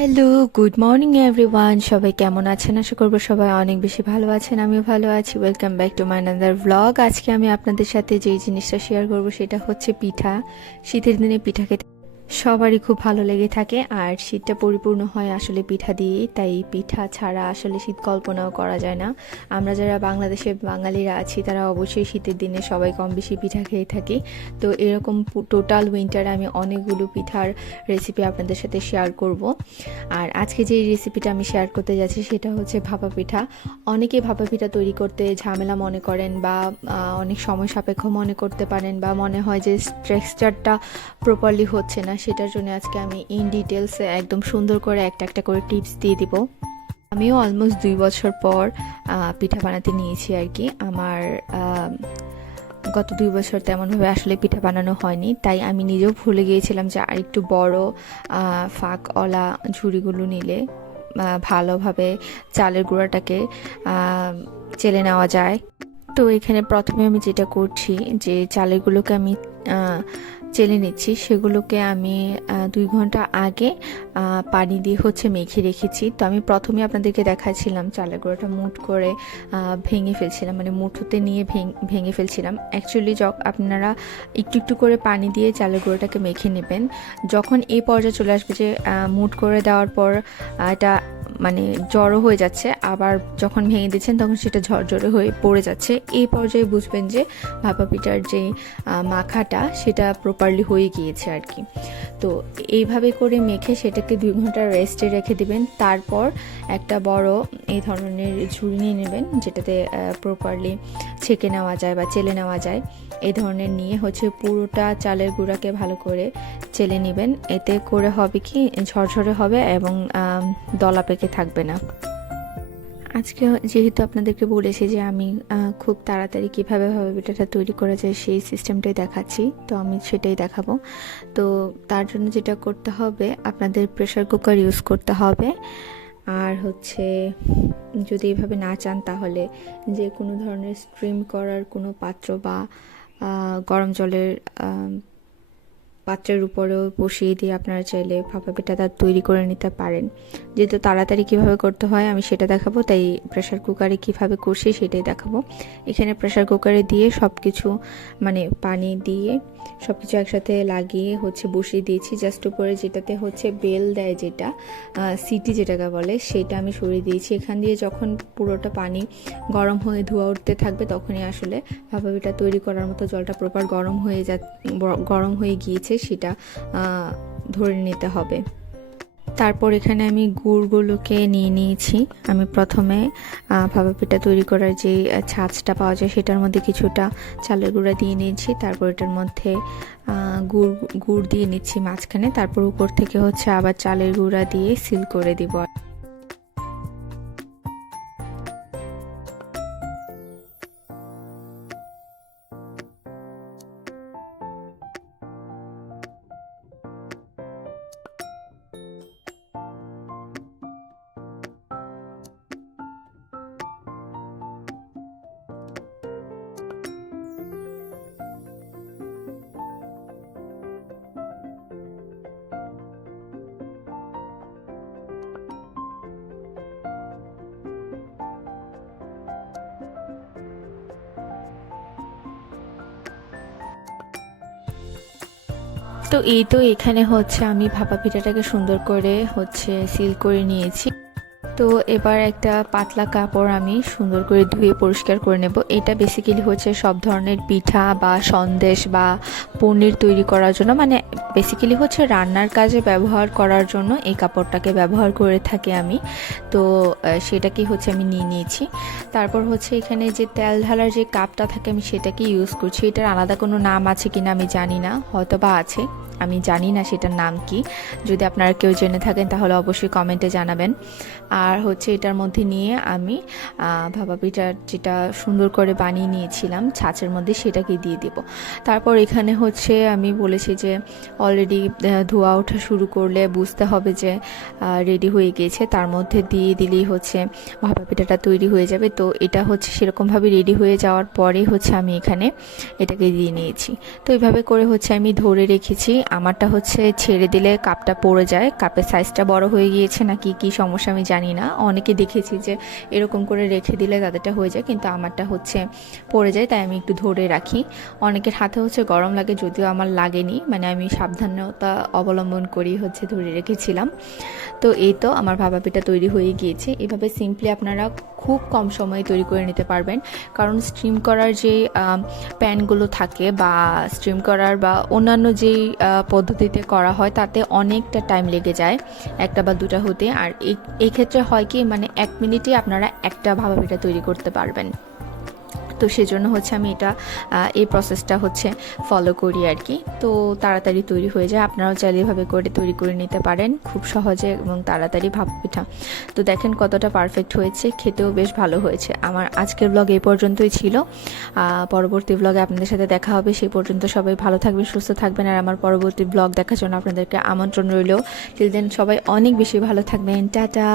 Hello good morning everyone সবাই কেমন আছেন? আশা করব সবাই অনেক বেশি ভালো আছেন, আমিও ভালো আছি। Welcome back to my another blog আজকে আমি আপনাদের সাথে যেই জিনিসটা শেয়ার করব সেটা হচ্ছে পিঠা। শীতের দিনে পিঠা খেতে সবারই খুব ভালো লেগে থাকে আর শীতটা পরিপূর্ণ হয় আসলে পিঠা দিয়েই, তাই পিঠা ছাড়া আসলে শীত কল্পনাও করা যায় না। আমরা যারা বাংলাদেশে বাঙালিরা আছি, তারা অবশ্যই শীতের দিনে সবাই কম বেশি পিঠা খেয়ে থাকি। তো এরকম টোটাল উইন্টারে আমি অনেকগুলো পিঠার রেসিপি আপনাদের সাথে শেয়ার করব। আর আজকে যে রেসিপিটা আমি শেয়ার করতে যাচ্ছি, সেটা হচ্ছে ভাপা পিঠা। অনেকে ভাপা পিঠা তৈরি করতে ঝামেলা মনে করেন বা অনেক সময় সাপেক্ষ মনে করতে পারেন বা মনে হয় যে টেক্সচারটা প্রপারলি হচ্ছে না। সেটার জন্য আজকে আমি ইন ডিটেলস একদম সুন্দর করে একটা একটা করে টিপস দিয়ে দিব। আমিও অলমোস্ট দুই বছর পর পিঠা বানাতে নিয়েছি আর কি। আমার গত দুই বছর তেমনভাবে আসলে পিঠা বানানো হয়নি। তাই আমি নিজেও ভুলে গিয়েছিলাম যে আর একটু বড় আহ, ফাঁকওয়ালা ঝুড়িগুলো নিলে ভালোভাবে চালের গুঁড়াটাকে চেলে নেওয়া যায়। তো এখানে প্রথমে আমি যেটা করছি যে চালেরগুলোকে আমি চেলে নিচ্ছি, সেগুলোকে আমি দুই ঘণ্টা আগে পানি দিয়ে হচ্ছে মেখে রেখেছি। তো আমি প্রথমে আপনাদেরকে দেখাচ্ছিলাম চালের গুঁড়োটা মুট করে ভেঙে ফেলছিলাম মানে মুঠোতে নিয়ে ভেঙ- ফেলছিলাম। অ্যাকচুয়ালি য আপনারা একটু একটু করে পানি দিয়ে চালের গুঁড়োটাকে মেখে নেবেন। যখন এই পর্যায়ে চলে আসবে যে মুট করে দেওয়ার পর এটা মানে জড়ো হয়ে যাচ্ছে, আবার যখন ভেঙে দিচ্ছেন তখন সেটা ঝরঝরে হয়ে পড়ে যাচ্ছে। এই পর্যায়ে বুঝবেন যে ভাপা পিঠার যে মাখাটা সেটা প্রপারলি হয়ে গিয়েছে আর কি। তো এইভাবে করে মেখে সেটাকে দুই ঘণ্টা রেস্টে রেখে দিবেন, তারপর একটা বড় এই ধরনের ঝুড়ি নিয়ে নেবেন যেটাতে প্রপারলি ছেঁকে নেওয়া যায় বা চেলে নেওয়া যায়। এই ধরনের নিয়ে হচ্ছে পুরোটা চালের গুঁড়াকে ভালো করে চেলে নেবেন। এতে করে হবে কি, ঝরঝরে হবে এবং দলা পেকে থাকবে না। আজকে যেহেতু আপনাদেরকে বলেছি যে আমি খুব তাড়াতাড়ি কীভাবে ভাবে পিঠাটা তৈরি করা যায় সেই সিস্টেমটাই দেখাচ্ছি, তো আমি সেটাই দেখাবো। তো তার জন্য যেটা করতে হবে, আপনাদের প্রেশার কুকার ইউজ করতে হবে। আর হচ্ছে, যদি এভাবে না চান তাহলে যে কোনো ধরনের স্ট্রিম করার কোনো পাত্র বা গরম জলের পাত্রের উপরেও বসিয়ে দিয়ে আপনারা চাইলে ভাপা পিঠাটা তৈরি করে নিতে পারেন। যেহেতু তাড়াতাড়ি কীভাবে করতে হয় আমি সেটা দেখাবো, তাই প্রেশার কুকারে কীভাবে করছি সেটাই দেখাবো। এখানে প্রেশার কুকারে দিয়ে সব কিছু মানে পানি দিয়ে সব কিছু একসাথে লাগিয়ে হচ্ছে বসিয়ে দিয়েছি। জাস্ট উপরে যেটাতে হচ্ছে বেল দেয় যেটা সিটি যেটাকে বলে, সেটা আমি সরিয়ে দিয়েছি। এখান দিয়ে যখন পুরোটা পানি গরম হয়ে ধোয়া উঠতে থাকবে, তখনই আসলে ভাপা পিঠা তৈরি করার মতো জলটা প্রপার গরম হয়ে যা গরম হয়ে গিয়েছে। সেটা ধরে নিতে হবে। তারপর এখানে আমি গুড়গুলোকে নিয়ে নিয়েছি। আমি প্রথমে ভাপা পিঠা তৈরি করার যে ছাঁচটা পাওয়া যায় সেটার মধ্যে কিছুটা চালের গুঁড়া দিয়ে নিয়েছি। তারপর এটার মধ্যে গুড় গুড় দিয়ে নিচ্ছি মাঝখানে। তারপর উপর থেকে হচ্ছে আবার চালের গুঁড়া দিয়ে সিল করে দিব। তো এই তো এখানে হচ্ছে আমি ভাপা পিঠাটাকে সুন্দর করে হচ্ছে সিল করে নিয়েছি। তো এবার একটা পাতলা কাপড় আমি সুন্দর করে ধুয়ে পরিষ্কার করে নেব। এটা বেসিক্যালি হচ্ছে সব ধরনের পিঠা বা সন্দেশ বা পনির তৈরি করার জন্য মানে বেসিক্যালি হচ্ছে রান্নার কাজে ব্যবহার করার জন্য এই কাপড়টাকে ব্যবহার করে থাকি আমি। তো সেটাকেই হচ্ছে আমি নিয়ে নিয়েছি। তারপর হচ্ছে এখানে যে তেল ঢালার যে কাপটা থাকে আমি সেটাকে ইউজ করছি। এটার আলাদা কোনো নাম আছে কিনা আমি জানি না হয়তো বা আছে। আমি জানি না সেটার নাম কি। যদি আপনারা কেউ জেনে থাকেন, তাহলে অবশ্যই কমেন্টে জানাবেন। আর হচ্ছে এটার মধ্যে নিয়ে আমি ভাপা পিঠার যেটা সুন্দর করে বানিয়ে নিয়েছিলাম, ছাঁচের মধ্যে সেটাকে দিয়ে দেব। তারপর এখানে হচ্ছে আমি বলেছি যে অলরেডি ধোয়া ওঠা শুরু করলে বুঝতে হবে যে রেডি হয়ে গিয়েছে তার মধ্যে দিয়ে দিলেই হচ্ছে ভাপা পিঠাটা তৈরি হয়ে যাবে। তো এটা হচ্ছে সেরকমভাবে রেডি হয়ে যাওয়ার পরে হচ্ছে আমি এখানে এটাকে দিয়ে নিয়েছি। তো এইভাবে করে হচ্ছে আমি ধরে রেখেছি। আমারটা হচ্ছে ছেড়ে দিলে কাপটা পড়ে যায়। কাপের সাইজটা বড় হয়ে গিয়েছে নাকি কি সমস্যা আমি জানি না। অনেকে দেখেছি যে এরকম করে রেখে দিলে তাদেরটা হয়ে যায়, কিন্তু আমারটা হচ্ছে পড়ে যায়, তাই আমি একটু ধরে রাখি। অনেকের হাতে হচ্ছে গরম লাগে, যদিও আমার লাগেনি মানে আমি সাবধানতা অবলম্বন করি হচ্ছে ধরে রেখেছিলাম। তো এই তো আমার ভাপা পিঠা তৈরি হয়ে গিয়েছে। এভাবে সিম্পলি আপনারা খুব কম সময়ে তৈরি করে নিতে পারবেন। কারণ স্ট্রিম করার যে প্যানগুলো থাকে বা স্ট্রিম করার বা অন্যান্য যেই পদ্ধতিতে করা হয়, তাতে অনেকটা টাইম লেগে যায়, একটা বা দুটা হতে। আর এই ক্ষেত্রে হয় কি মানে এক মিনিটে আপনারা একটা ভাপা পিঠা তৈরি করতে পারবেন। তো সেজন্য হচ্ছে আমি এটা এই প্রসেসটা হচ্ছে ফলো করি আর কি। তো তাড়াতাড়ি তৈরি হয়ে যায়। আপনারাও চাইলে এভাবে করে তৈরি করে নিতে পারেন। খুব সহজে এবং তাড়াতাড়ি ভাপ পিঠা তো দেখেন কতটা পারফেক্ট হয়েছে। খেতেও বেশ ভালো হয়েছে। আমার আজকের ব্লগ এই পর্যন্তই ছিল। পরবর্তী ব্লগে আপনাদের সাথে দেখা হবে। সেই পর্যন্ত সবাই ভালো থাকবেন, সুস্থ থাকবেন। আর আমার পরবর্তী ব্লগ দেখার জন্য আপনাদেরকে আমন্ত্রণ রইল। টিল দেন সবাই অনেক বেশি ভালো থাকবেন। টাটা!